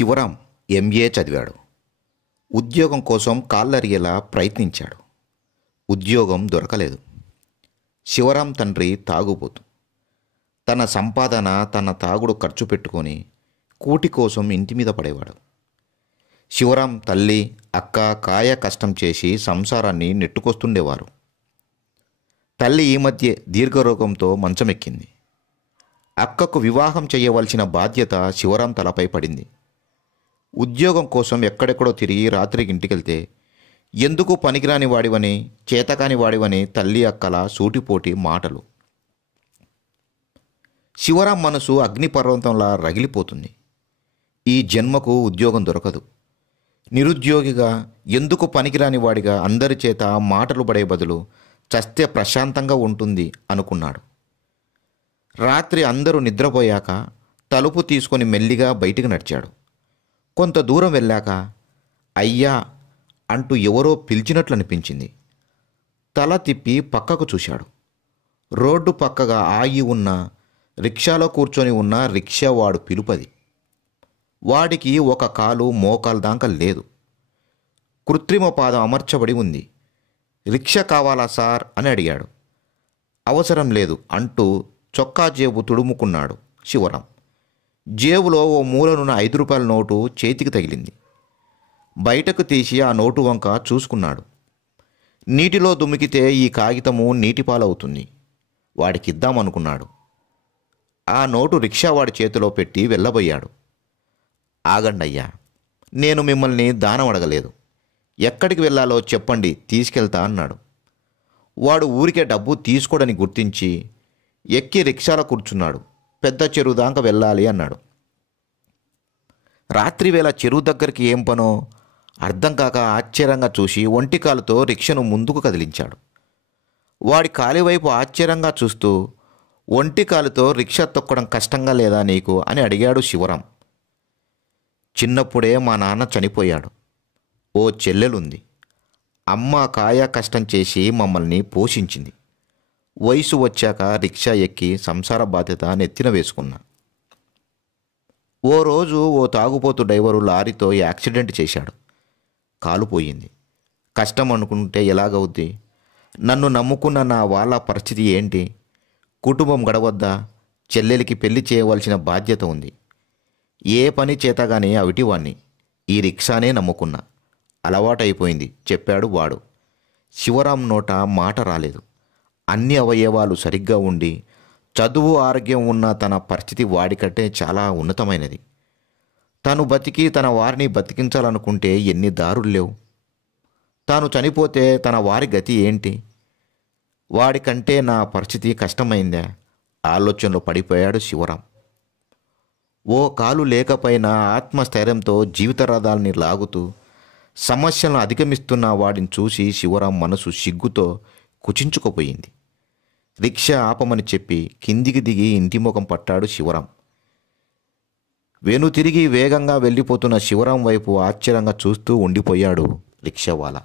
Sivaram MA చదివాడు. ఉద్యోగం కోసం కాళ్ళరిగేలా ప్రయత్నించాడు. ఉద్యోగం దొరకలేదు. శివరాం తండ్రి తాగుబోతు. తన సంపాదన తన తాగుడు ఖర్చు పెట్టుకొని కూటి కోసం ఇంటి మీద పడేవాడు. శివరాం తల్లి అక్క కాయ కష్టం చేసి సంసారాన్ని నెట్టుకొస్తుండేవారు. తల్లి ఈ మధ్య దీర్ఘరోగంతో మంచమెక్కింది. అక్కకు వివాహం చేయవలసిన బాధ్యత శివరాం తలపై పడింది. ఉద్యోగం కోసం ఎక్కడెక్కడో తిరిగి రాత్రికి ఇంటికెళ్తే ఎందుకు పనికిరాని వాడివని చేతకాని వాడివని తల్లి అక్కల సూటిపోటి మాటలు. శివరాం మనసు అగ్నిపర్వతంలా రగిలిపోతుంది. ఈ జన్మకు ఉద్యోగం దొరకదు. నిరుద్యోగిగా ఎందుకు పనికిరాని వాడిగా అందరి చేత మాటలు పడే బదులు చస్తే ప్రశాంతంగా ఉంటుంది అనుకున్నాడు. రాత్రి అందరూ నిద్రపోయాక తలుపు తీసుకొని మెల్లిగా బయటికి నడిచాడు. కొంత దూరం వెళ్ళాక అయ్యా అంటూ ఎవరో పిలిచినట్లు అనిపించింది. తల తిప్పి పక్కకు చూశాడు. రోడ్డు పక్కగా ఆగి ఉన్న రిక్షాలో కూర్చొని ఉన్న రిక్షావాడు పిలుపది. వాడికి ఒక కాలు మోకాలు దాకా లేదు. కృత్రిమ పాదం అమర్చబడి ఉంది. రిక్షా కావాలా సార్ అని అడిగాడు. అవసరం లేదు అంటూ చొక్కా జేబు తుడుముకున్నాడు శివరాం. జేబులో ఓ మూలనున్న 5 రూపాయల నోటు చేతికి తగిలింది. బయటకు తీసి ఆ నోటు వంక చూసుకున్నాడు. నీటిలో దుమికితే ఈ కాగితము నీటిపాలవుతుంది. వాడికిద్దామనుకున్నాడు. ఆ నోటు రిక్షావాడి చేతిలో పెట్టి వెళ్ళబోయాడు. ఆగండయ్యా, నేను మిమ్మల్ని దానం అడగలేదు. ఎక్కడికి వెళ్ళాలో చెప్పండి, తీసుకెళ్తా అన్నాడు. వాడు ఊరికే డబ్బు తీసుకోడని గుర్తించి ఎక్కి రిక్షాలో కూర్చున్నాడు. పెద్ద చెరువు దాకా వెళ్ళాలి అన్నాడు. రాత్రివేళ చెరువు దగ్గరికి ఏం పనో అర్థం కాక ఆశ్చర్యంగా చూసి ఒంటికాలుతో రిక్షను ముందుకు కదిలించాడు. వాడి కాలివైపు ఆశ్చర్యంగా చూస్తూ ఒంటికాలుతో రిక్షా తొక్కడం కష్టంగా లేదా నీకు అని అడిగాడు శివరాం. చిన్నప్పుడే మా నాన్న చనిపోయాడు. ఓ చెల్లెలుంది. అమ్మ కాయ కష్టం చేసి మమ్మల్ని పోషించింది. వయసు వచ్చాక రిక్షా ఎక్కి సంసార బాధ్యత నెత్తిన వేసుకున్నా. ఓ రోజు ఓ తాగుపోతు డ్రైవరు లారీతో యాక్సిడెంట్ చేశాడు. కాలు పోయింది. కష్టం అనుకుంటే ఎలాగవుద్ది? నన్ను నమ్ముకున్న నా వాళ్ళ పరిస్థితి ఏంటి? కుటుంబం గడవద్దా? చెల్లెలికి పెళ్లి చేయవలసిన బాధ్యత ఉంది. ఏ పని చేతగానే అవిటివాణ్ణి. ఈ రిక్షానే నమ్ముకున్నా. అలవాటైపోయింది చెప్పాడు వాడు. శివరాం నోట మాట రాలేదు. అన్ని అవయవాలు సరిగ్గా ఉండి చదువు ఆరోగ్యం ఉన్న తన పరిస్థితి వాడికంటే చాలా ఉన్నతమైనది. తాను బతికి తన వారిని బతికించాలనుకుంటే ఎన్ని దారులు లేవు. తాను చనిపోతే తన వారి గతి ఏంటి? వాడికంటే నా పరిస్థితి కష్టమైందా? ఆలోచనలో పడిపోయాడు శివరాం. ఓ కాలు లేకపోయినా ఆత్మస్థైర్యంతో జీవిత రథాల్ని లాగుతూ సమస్యలను అధిగమిస్తున్న వాడిని చూసి శివరాం మనసు సిగ్గుతో కుచించుకుపోయింది. రిక్షా ఆపమని చెప్పి కిందికి దిగి ఇంటి ముఖం పట్టాడు శివరాం. వెనుతిరిగి వేగంగా వెళ్ళిపోతున్న శివరాం వైపు ఆశ్చర్యంగా చూస్తూ ఉండిపోయాడు రిక్షావాలా.